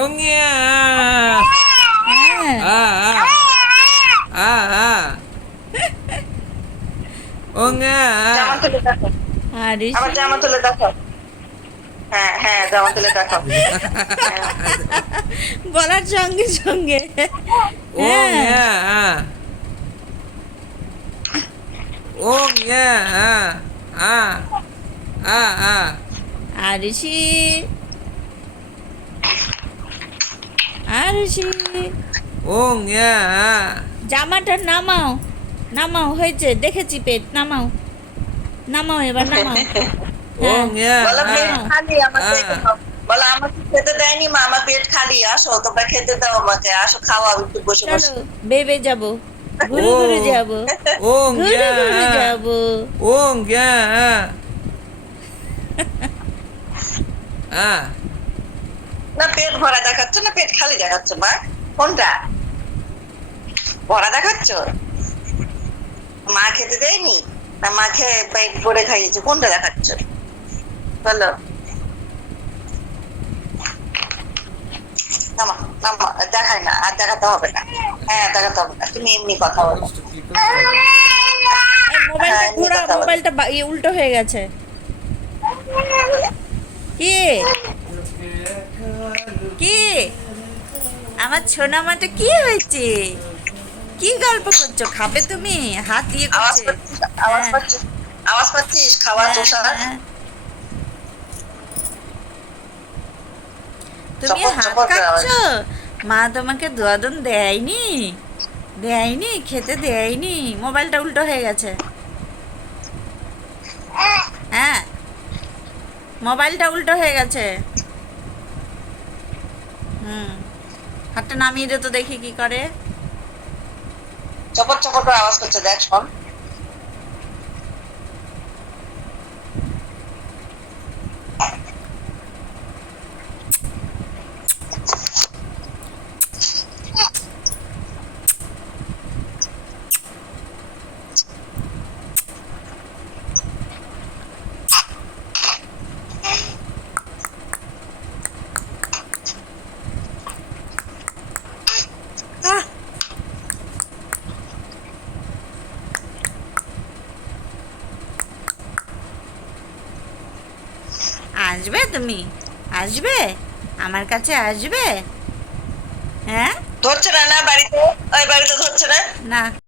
옹이야. হ্যাঁ 옹아. জামা তুলে দেখো, আরে আবার জামা তুলে দেখো। হ্যাঁ হ্যাঁ, জামা তুলে দেখো। হ্যাঁ। বলার সঙ্গে সঙ্গে হ্যাঁ 옹이야. আরুষি আরুষি 옹이야. জামাটা নামাও নামাও, হয়েছে দেখেছি পেট, নামাও নামাও এবার নামাও। হ্যাঁ, 옹이야. বলো পেট খালি, আমাকে দাও। বলো আমাকে খেতে দেয়নি মা, আমার পেট খালি, আসো তোমরা খেতে দাও আমাকে, আসো খাওয়া একটু বসে চলো বসে। বেবে যাব, ঘুরে ঘুরে যাব, ঘুরে ঘুরে 옹이야. যাব। 옹이야. না পেট ভরা দেখাচ্ছ না পেট খালি দেখাচ্ছ মা? কোনটা ভরা দেখাচ্ছ? মা খেতে দেয়নি না মা খেয়ে পেট ভরে খাইয়েছে, কোনটা দেখাচ্ছ বলো? নামা নামা, দেখায় না, আর দেখাতে হবে না। হ্যাঁ দেখাতে হবে না, তুমি এমনি কথা বলো। এই মোবাইলটা হ্যাঁ, ঘোরা, কথা বলো। মোবাইলটা উল্টো হয়ে গেছে। কি কি আমার সোনামাটা কি হয়েছে? কি গল্প করছো? খাবে তুমি? হাত দিয়ে আওয়াজ করছে। পাচ্ছিস, আওয়াজ হ্যাঁ, পাচ্ছিস, আওয়াজ পাচ্ছিস? খাওয়া চোষা হ্যাঁ। তুমি চপর হাত চপর করে আওয়াজ। কাটছো? মা তোমাকে দোয়াদন দেয়নি? দেয়নি, খেতে দেয়নি? মোবাইলটা উল্টো হয়ে গেছে। হ্যাঁ, মোবাইলটা উল্টো হয়ে গেছে। হাতটা নামিয়ে দে তো দেখি কি করে। চপর চপর করে আওয়াজ করছে, দেখ শোন। আহ, আসবে তুমি? আসবে আমার কাছে? আসবে? হ্যাঁ ধরছে না না বাড়িতে, ওই বাড়িতে ধরছে না। না